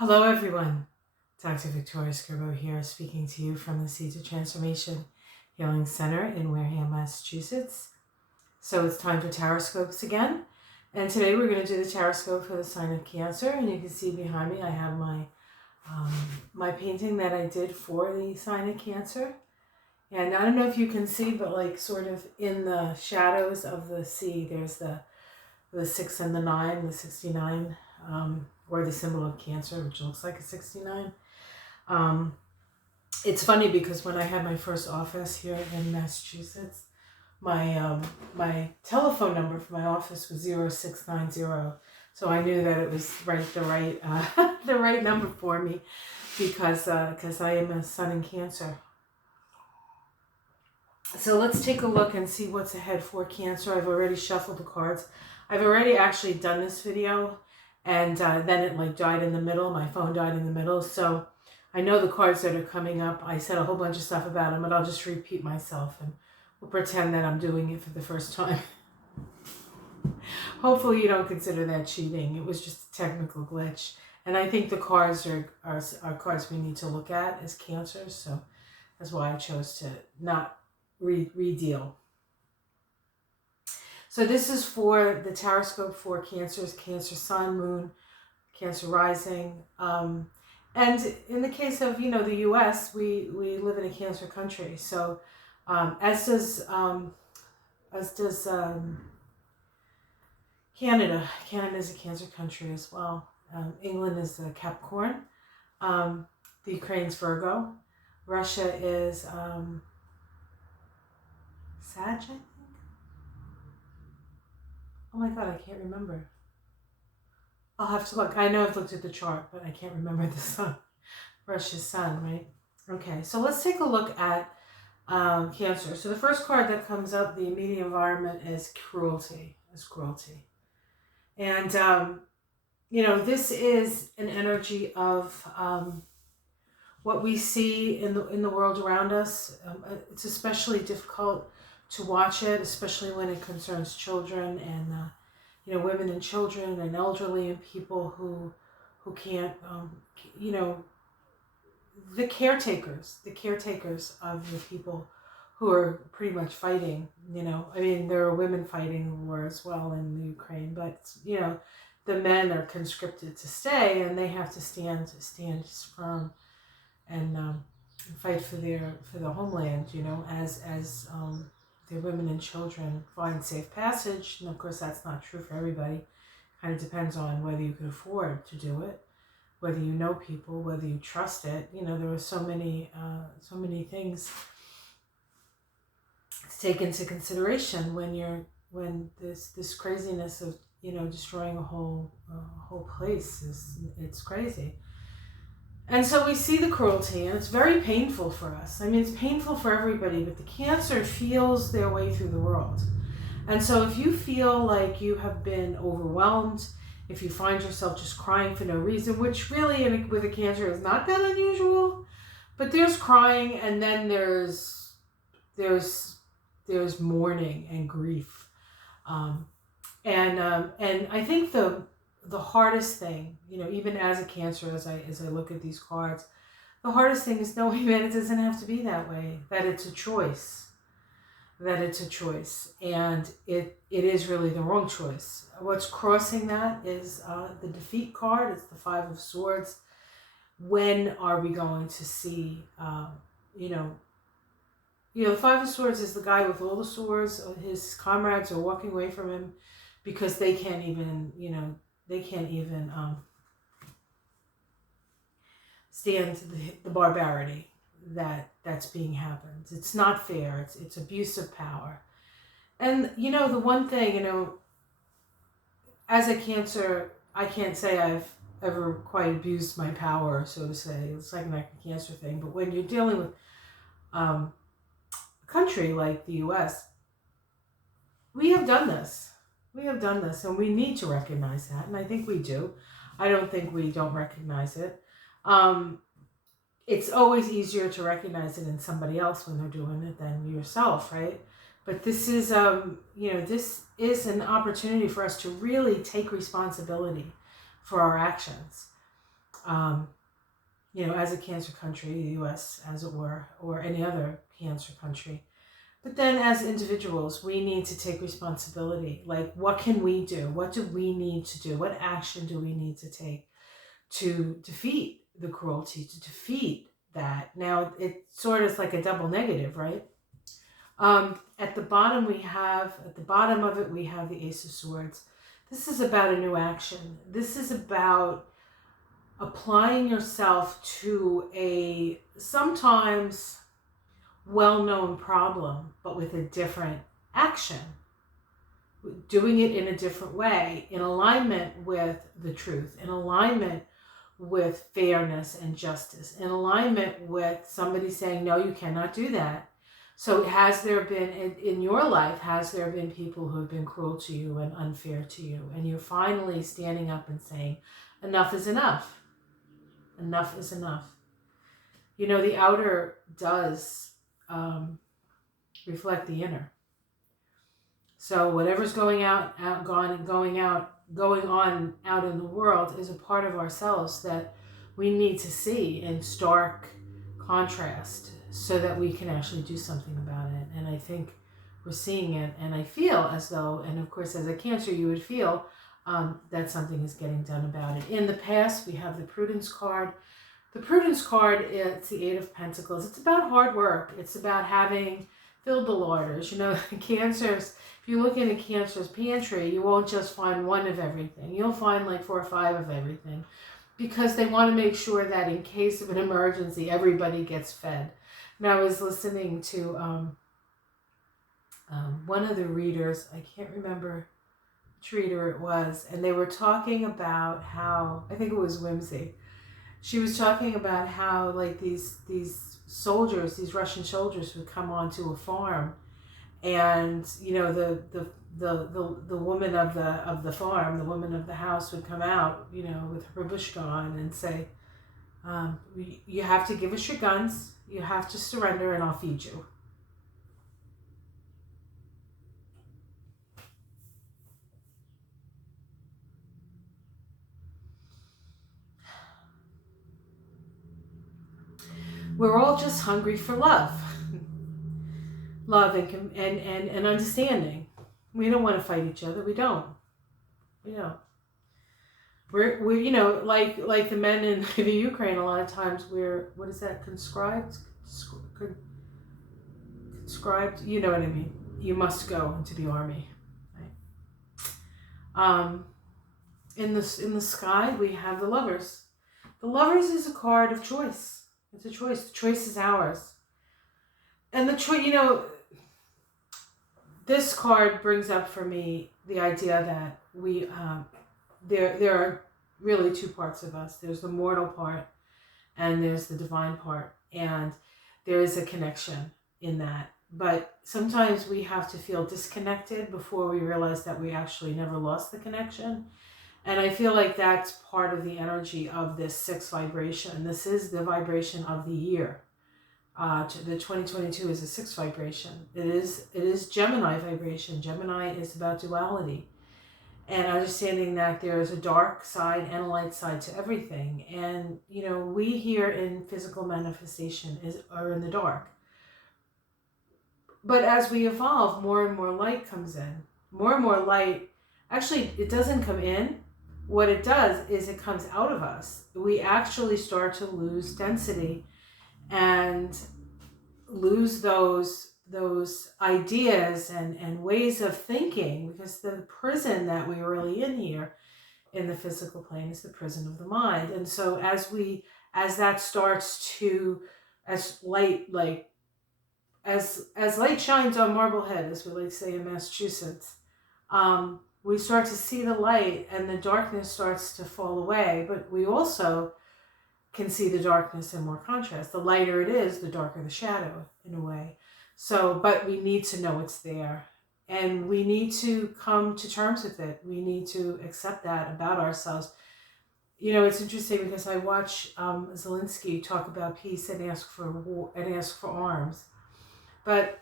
Hello everyone, Dr. Victoria Skirbo here, speaking to you from the Seeds of Transformation Healing Center in Wareham, Massachusetts. So it's time for Taroscopes again, and today we're going to do the Taroscope for the sign of Cancer. And you can see behind me I have my painting that I did for the sign of Cancer. And I don't know if you can see, but like sort of in the shadows of the sea, there's the 6 and the 9, the 69, or the symbol of Cancer, which looks like a 69. It's funny because when I had my first office here in Massachusetts, my telephone number for my office was 0690. So I knew that it was the right number for me because I am a sun in Cancer. So let's take a look and see what's ahead for Cancer. I've already shuffled the cards. I've already actually done this video, and then it like died in the middle. My phone died in the middle. So I know the cards that are coming up. I said a whole bunch of stuff about them, but I'll just repeat myself and we'll pretend that I'm doing it for the first time. Hopefully you don't consider that cheating. It was just a technical glitch. And I think the cards are cards we need to look at as Cancer. So that's why I chose to not redeal. So this is for the Taroscope for Cancer's Cancer Sun, Moon, Cancer Rising. And in the case of, the U.S., we live in a Cancer country. So as does Canada. Canada is a Cancer country as well. England is a Capricorn. The Ukraine's Virgo. Russia is Sag, I think. Oh my God, I can't remember. I'll have to look. I know I've looked at the chart, but I can't remember the sun. Russia's sun, right? Okay, so let's take a look at Cancer. So the first card that comes up, the immediate environment, is cruelty. And, this is an energy of what we see in the world around us. It's especially difficult to watch it, especially when it concerns children and women and children and elderly and people who can't, the caretakers of the people who are pretty much fighting. There are women fighting the war as well in the Ukraine, but the men are conscripted to stay, and they have to stand firm and fight for the homeland. As their women and children find safe passage. And of course, that's not true for everybody. Kind of depends on whether you can afford to do it, whether you know people, whether you trust it. There are so many things to take into consideration when this craziness of destroying a whole place it's crazy. And so we see the cruelty, and it's very painful for us. It's painful for everybody, but the Cancer feels their way through the world. And so if you feel like you have been overwhelmed, if you find yourself just crying for no reason, which really with a Cancer is not that unusual, but there's crying, and then there's mourning and grief. And I think the hardest thing, even as a Cancer, as I look at these cards, the hardest thing is knowing that it doesn't have to be that way, that it's a choice, and it is really the wrong choice. What's crossing that is the defeat card. It's the 5 of Swords. When are we going to see, the 5 of Swords is the guy with all the swords. His comrades are walking away from him because they can't even stand the barbarity that's being happened. It's not fair. It's abuse of power. And the one thing, as a Cancer, I can't say I've ever quite abused my power, so to say. It's like a Cancer thing. But when you're dealing with a country like the U.S., we have done this. And we need to recognize that, and I think we do. I don't think we don't recognize it. It's always easier to recognize it in somebody else when they're doing it than yourself, right? But this is, this is an opportunity for us to really take responsibility for our actions. as a cancer country, the U.S. as it were, or any other cancer country. But then as individuals, we need to take responsibility. Like, what can we do? What do we need to do? What action do we need to take to defeat the cruelty, to defeat that? Now, it sort of is like a double negative, right? At the bottom of it, we have the Ace of Swords. This is about a new action. This is about applying yourself to a sometimes well-known problem, but with a different action. Doing it in a different way, in alignment with the truth, in alignment with fairness and justice, in alignment with somebody saying, no, you cannot do that. So has there been, in your life, has there been people who have been cruel to you and unfair to you? And you're finally standing up and saying, enough is enough. Enough is enough. The outer does reflect the inner. So whatever's going on out in the world is a part of ourselves that we need to see in stark contrast so that we can actually do something about it. And I think we're seeing it, and I feel as though, and of course as a Cancer you would feel that something is getting done about it. In the past, we have the Prudence card. The Prudence card, it's the Eight of Pentacles. It's about hard work. It's about having filled the larders. Cancers, if you look in a Cancer's pantry, you won't just find one of everything. You'll find like 4 or 5 of everything, because they want to make sure that in case of an emergency, everybody gets fed. And I was listening to one of the readers, I can't remember which reader it was, and they were talking about how, I think it was Whimsy, she was talking about how like these soldiers, these Russian soldiers would come onto a farm, and the woman of the farm, the woman of the house would come out, with her babushka on and say, you have to give us your guns, you have to surrender, and I'll feed you. We're all just hungry for love. Love and understanding. We don't want to fight each other. We don't. We're like the men in the Ukraine, a lot of times we're, what is that, conscribed? Conscribed, you know what I mean. You must go into the army. Right? In the sky, we have the Lovers. The Lovers is a card of choice. It's a choice. The choice is ours. And the choice, this card brings up for me the idea that we, there are really 2 parts of us. There's the mortal part and there's the divine part. And there is a connection in that. But sometimes we have to feel disconnected before we realize that we actually never lost the connection. And I feel like that's part of the energy of this 6 vibration. This is the vibration of the year. The 2022 is a 6 vibration. It is Gemini vibration. Gemini is about duality. And understanding that there is a dark side and a light side to everything. And, we here in physical manifestation are in the dark. But as we evolve, more and more light comes in. More and more light, actually, it doesn't come in. What it does is it comes out of us. We actually start to lose density and lose those ideas and ways of thinking, because the prison that we're really in here in the physical plane is the prison of the mind. And so as that starts to, as light shines on Marblehead, as we like to say in Massachusetts, we start to see the light and the darkness starts to fall away, but we also can see the darkness in more contrast. The lighter it is, the darker the shadow in a way. So, but we need to know it's there, and we need to come to terms with it. We need to accept that about ourselves. It's interesting because I watch Zelensky talk about peace and ask for war and ask for arms, but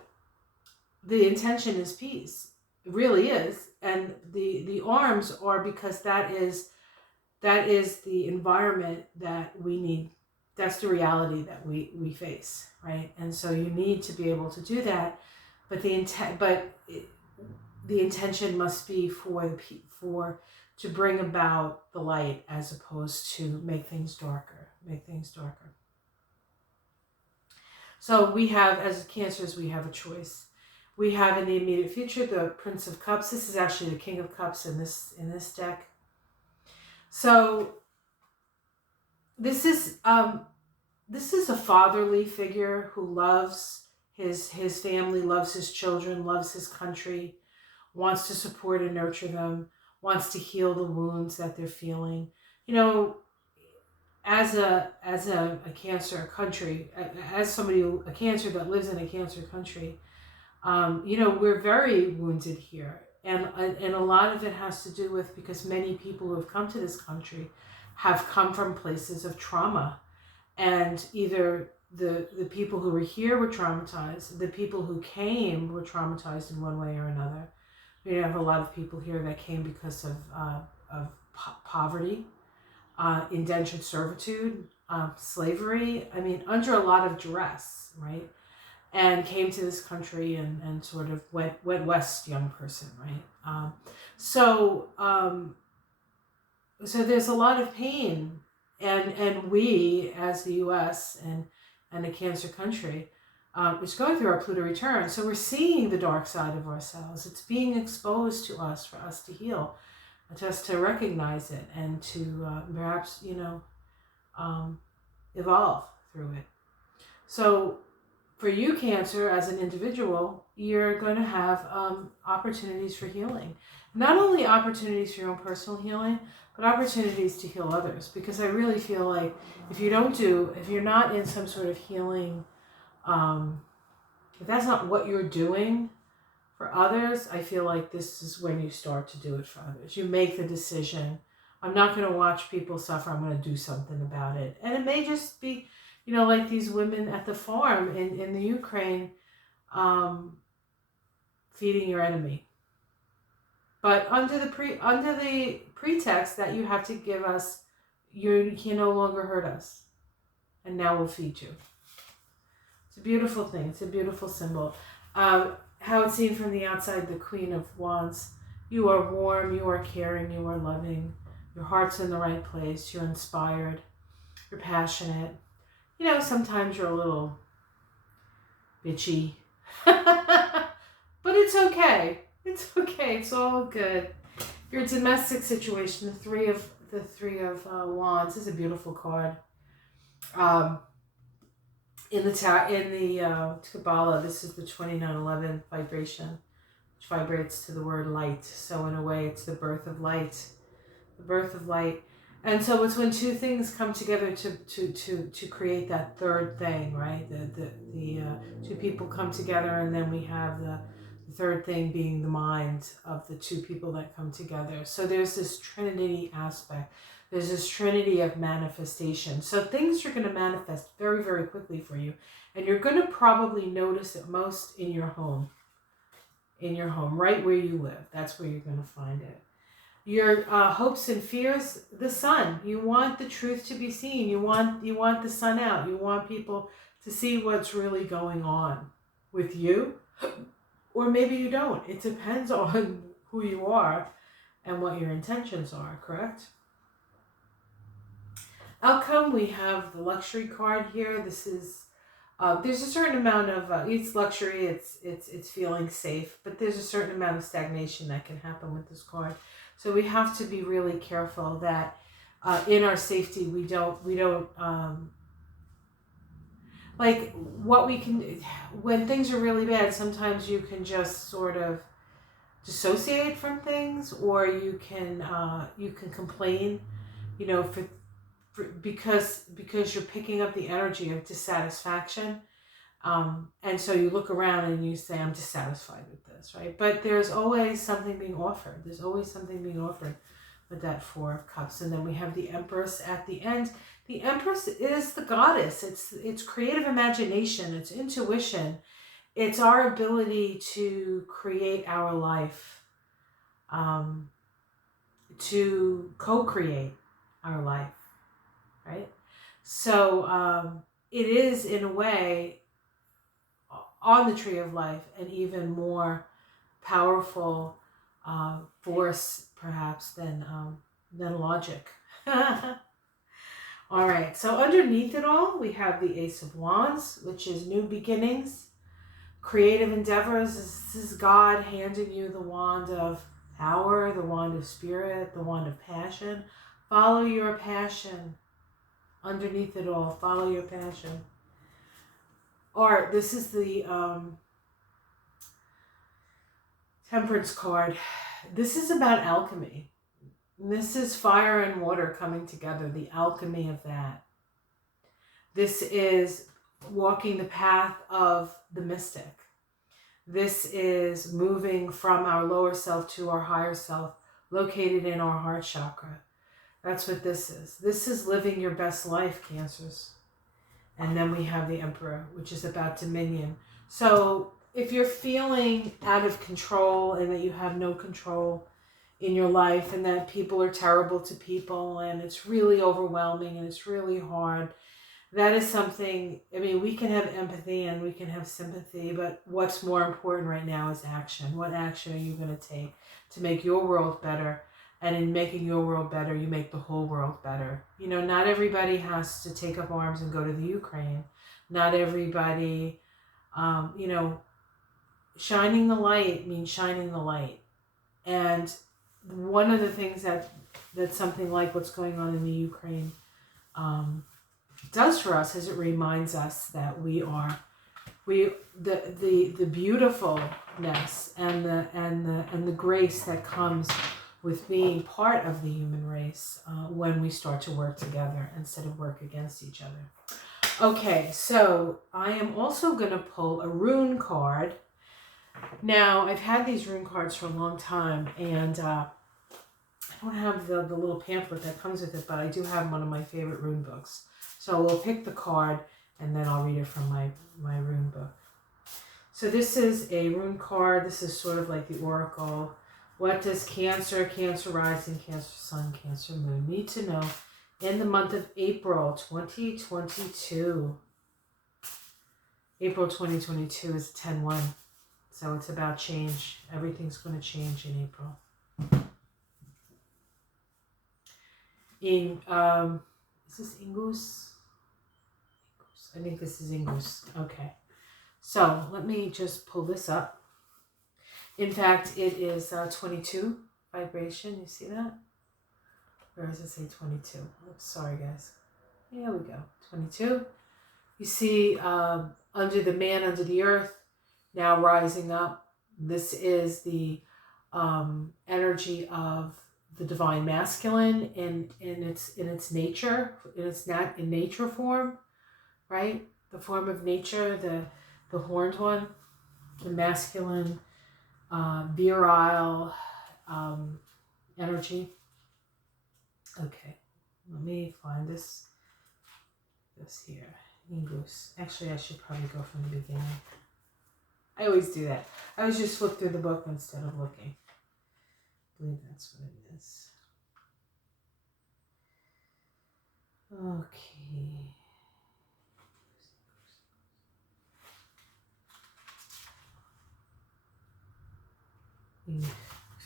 the intention is peace. It really is. And the arms are because that is that is the environment that we need. That's the reality that we face, right? And so you need to be able to do that, but the intention must be for to bring about the light, as opposed to make things darker. So we have, as Cancers, we have a choice. We have in the immediate future the Prince of Cups. This is actually the King of Cups in this deck. So this is a fatherly figure who loves his family, loves his children, loves his country, wants to support and nurture them, wants to heal the wounds that they're feeling. You know, as a Cancer country, as somebody, a Cancer that lives in a Cancer country, you know, we're very wounded here. And a lot of it has to do with, because many people who have come to this country have come from places of trauma. And either the people who were here were traumatized, the people who came were traumatized in one way or another. We have a lot of people here that came because of poverty, indentured servitude, slavery. I mean, under a lot of duress, right? And came to this country and sort of went west, young person, right? So there's a lot of pain, and we, as the U.S. and a Cancer country, is going through our Pluto return. So we're seeing the dark side of ourselves. It's being exposed to us for us to heal, just to recognize it and to perhaps, you know, evolve through it. So for you, Cancer, as an individual, you're going to have opportunities for healing. Not only opportunities for your own personal healing, but opportunities to heal others. Because I really feel like if you're not in some sort of healing, if that's not what you're doing for others, I feel like this is when you start to do it for others. You make the decision, I'm not going to watch people suffer, I'm going to do something about it. And it may just be, you know, like these women at the farm in the Ukraine, feeding your enemy. But under the pretext that you have to give us, you can no longer hurt us, and now we'll feed you. It's a beautiful thing. It's a beautiful symbol. How it's seen from the outside, the Queen of Wands. You are warm, you are caring, you are loving. Your heart's in the right place. You're inspired. You're passionate. You know, sometimes you're a little bitchy. But it's okay. It's okay. It's all good. Your domestic situation, the three of Wands, is a beautiful card. In the Kabbalah, this is the 2911 vibration, which vibrates to the word light. So in a way, it's the birth of light. The birth of light. And so it's when two things come together to create that third thing, right? The two people come together, and then we have the third thing being the mind of the two people that come together. So there's this trinity aspect. There's this trinity of manifestation. So things are going to manifest very, very quickly for you. And you're going to probably notice it most in your home. In your home, right where you live. That's where you're going to find it. Your hopes and fears, the sun. You want the truth to be seen. You want the sun out. You want people to see what's really going on with you. Or maybe you don't. It depends on who you are and what your intentions are, correct? Outcome, we have the luxury card here. This is, there's a certain amount of, it's luxury, it's feeling safe, but there's a certain amount of stagnation that can happen with this card. So we have to be really careful that in our safety, we don't like what we can, when things are really bad, sometimes you can just sort of dissociate from things, or you can complain, you know, because you're picking up the energy of dissatisfaction. And so you look around and you say, I'm dissatisfied with this, right? But there's always something being offered. There's always something being offered with that Four of Cups. And then we have the Empress at the end. The Empress is the goddess. It's creative imagination. It's intuition. It's our ability to create our life, to co-create. our life, right? So it is, in a way, on the tree of life, an even more powerful force, perhaps, than logic. All right, so underneath it all, we have the Ace of Wands, which is new beginnings, creative endeavors. This is God handing you the wand of power, the wand of spirit, the wand of passion. Follow your passion. Underneath it all, follow your passion. Art, this is the Temperance card. This is about alchemy. This is fire and water coming together, the alchemy of that. This is walking the path of the mystic. This is moving from our lower self to our higher self, located in our heart chakra. That's what this is. This is living your best life, Cancers. And then we have the Emperor, which is about dominion. So if you're feeling out of control and that you have no control in your life and that people are terrible to people and it's really overwhelming and it's really hard, that is something, I mean, we can have empathy and we can have sympathy, but what's more important right now is action. What action are you going to take to make your world better? And in making your world better, you make the whole world better. You know, not everybody has to take up arms and go to the Ukraine. Not everybody, you know, shining the light means shining the light. And one of the things that something like what's going on in the Ukraine does for us is it reminds us that the beautifulness and the grace that comes with being part of the human race when we start to work together instead of work against each other. Okay, so I am also going to pull a rune card. Now, I've had these rune cards for a long time, and I don't have the little pamphlet that comes with it, but I do have one of my favorite rune books. So we'll pick the card, and then I'll read it from my rune book. So this is a rune card. This is sort of like the oracle. What does Cancer, Cancer Rising, Cancer Sun, Cancer Moon need to know in the month of April 2022? April 2022 is 10-1. So it's about change. Everything's going to change in April. Is this Ingus? I think this is Ingus. Okay. So let me just pull this up. In fact, it is 22 vibration. You see that? Or does it say 22? Oops, sorry, guys. Here we go. 22. You see under the man, under the earth, now rising up. This is the energy of the divine masculine in its nature, in nature form, right? The form of nature, the horned one, the masculine, virile energy. Okay, let me find this here. Ingus. Actually, I should probably go from the beginning. I always do that. I always just flip through the book instead of looking. I believe that's what it is. Okay. Ink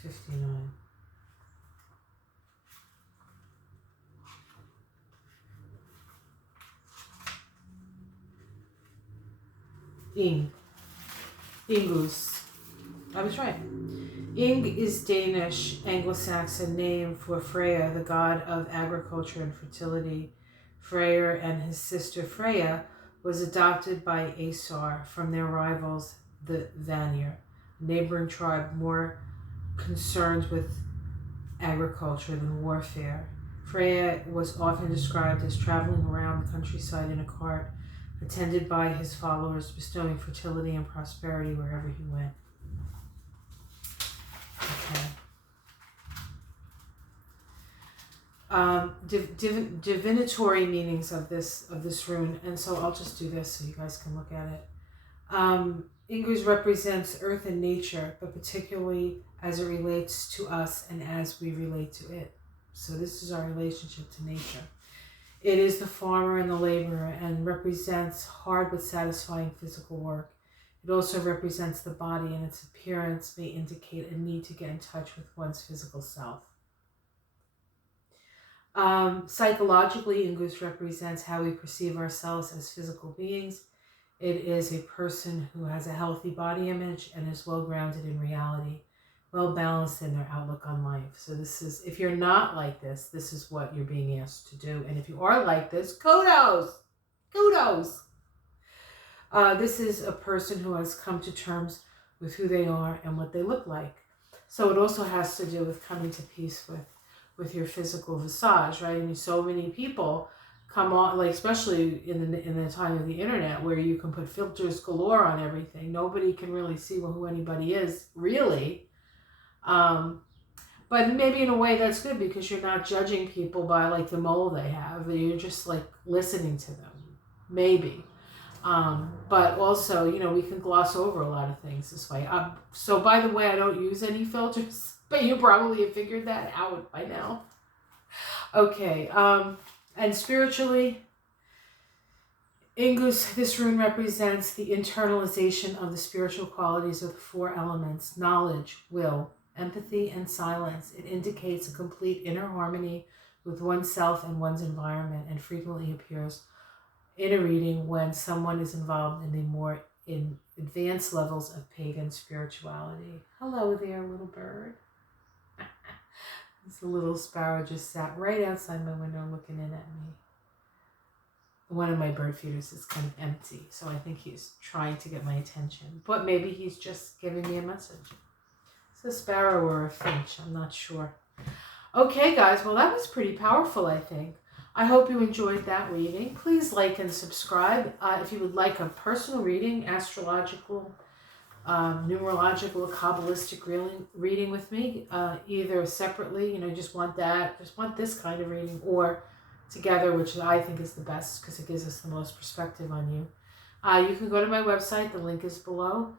59. Ingus. I was right. Ing is Danish Anglo-Saxon name for Freya, the god of agriculture and fertility. Freyr and his sister Freya was adopted by Asar from their rivals, the Vanir, a neighboring tribe more concerned with agriculture than warfare. Freya was often described as traveling around the countryside in a cart, attended by his followers, bestowing fertility and prosperity wherever he went. Okay. Divinatory meanings of this rune, and so I'll just do this so you guys can look at it. Ingus represents earth and nature, but particularly as it relates to us and as we relate to it. So this is our relationship to nature. It is the farmer and the laborer and represents hard but satisfying physical work. It also represents the body, and its appearance may indicate a need to get in touch with one's physical self. Psychologically, Ingus represents how we perceive ourselves as physical beings. It is a person who has a healthy body image and is well-grounded in reality, well-balanced in their outlook on life. So this is, if you're not like this, this is what you're being asked to do. And if you are like this, kudos! Kudos! This is a person who has come to terms with who they are and what they look like. So it also has to do with coming to peace with your physical visage, right? I mean, so many people come on, like especially in the time of the internet, where you can put filters galore on everything. Nobody can really see who anybody is, really. But maybe in a way that's good, because you're not judging people by like the mole they have. You're just like listening to them, maybe. But also, you know, we can gloss over a lot of things this way. So by the way, I don't use any filters, but you probably have figured that out by now. Okay, and spiritually, Ingus, this rune represents the internalization of the spiritual qualities of the four elements: knowledge, will, empathy, and silence. It indicates a complete inner harmony with oneself and one's environment, and frequently appears in a reading when someone is involved in the more advanced levels of pagan spirituality. Hello there, little bird. This little sparrow just sat right outside my window looking in at me. One of my bird feeders is kind of empty, so I think he's trying to get my attention. But maybe he's just giving me a message. It's a sparrow or a finch, I'm not sure. Okay, guys, well, that was pretty powerful, I think. I hope you enjoyed that reading. Please like and subscribe. If you would like a personal reading, astrological, numerological, Kabbalistic reading with me, either separately, you know, just want this kind of reading, or together, which I think is the best because it gives us the most perspective on you. You can go to my website. The link is below.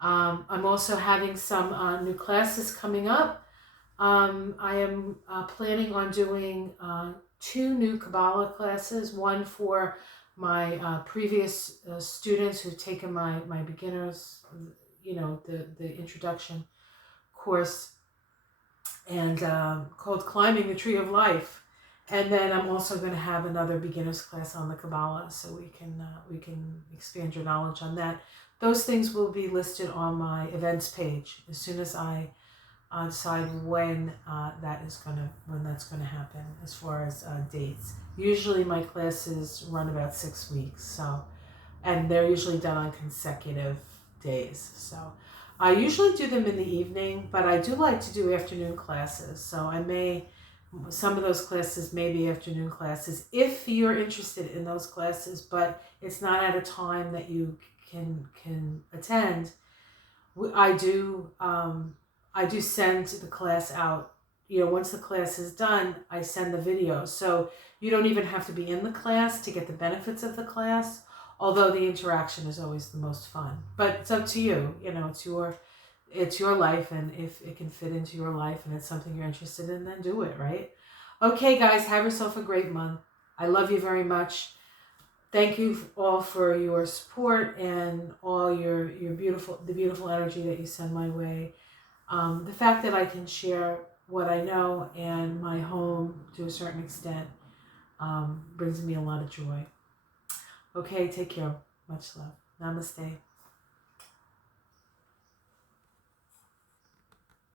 I'm also having some new classes coming up. I am planning on doing 2 new Kabbalah classes, one for my previous students who've taken my beginners, you know, the introduction course, and called Climbing the Tree of Life. And then I'm also going to have another beginner's class on the Kabbalah, so we can expand your knowledge on that. Those things will be listed on my events page as soon as I decide when that's gonna happen, as far as dates. Usually my classes run about 6 weeks, so, and they're usually done on consecutive days. So I usually do them in the evening, but I do like to do afternoon classes. So some of those classes may be afternoon classes if you're interested in those classes, but it's not at a time that you can attend. I do send the class out. You know, once the class is done, I send the video. So you don't even have to be in the class to get the benefits of the class, although the interaction is always the most fun. But it's up to you. You know, it's your life, and if it can fit into your life and it's something you're interested in, then do it, right? Okay, guys, have yourself a great month. I love you very much. Thank you all for your support and all the beautiful energy that you send my way. The fact that I can share what I know and my home to a certain extent brings me a lot of joy. Okay, take care. Much love. Namaste.